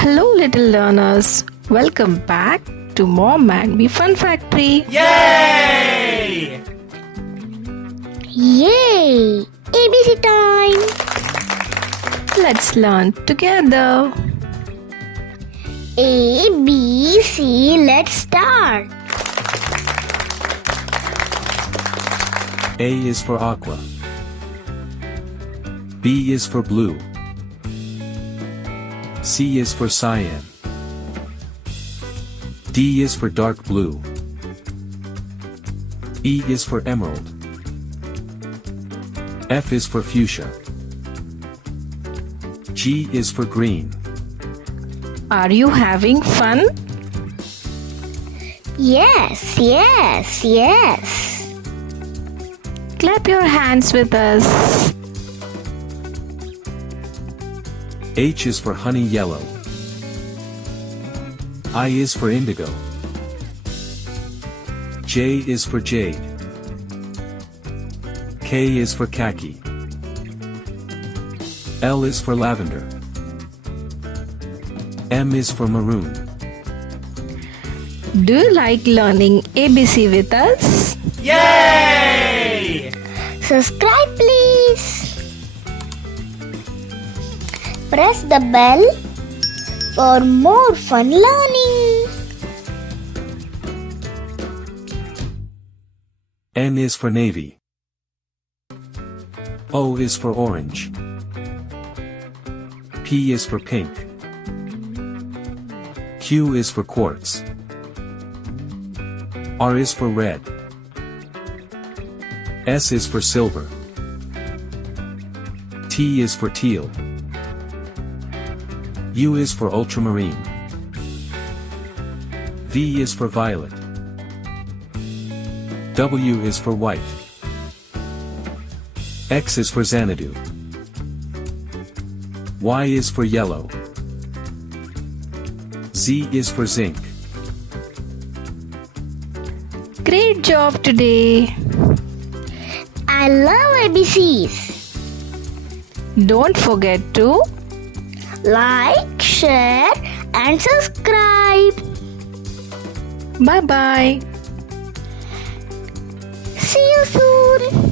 Hello, little learners. Welcome back to Mom and Me Fun Factory. Yay! Yay! ABC time! Let's learn together. A, B, C, let's start. A is for aqua. B is for blue. C is for cyan. D is for dark blue. E is for emerald. F is for fuchsia. G is for green. Are you having fun? Yes, yes, yes. Clap your hands with us. H is for honey yellow. I is for indigo. J is for jade. K is for khaki. L is for lavender. M is for maroon. Do you like learning ABC with us? Yay! Subscribe please. Press the bell for more fun learning. N is for navy. O is for orange. P is for pink. Q is for quartz. R is for red. S is for silver. T is for teal. U is for ultramarine. V is for violet. W is for white. X is for Xanadu. Y is for yellow. Z is for zinc. Great job today. I love ABCs. Don't forget to Like, share and subscribe. bye-bye. See you soon.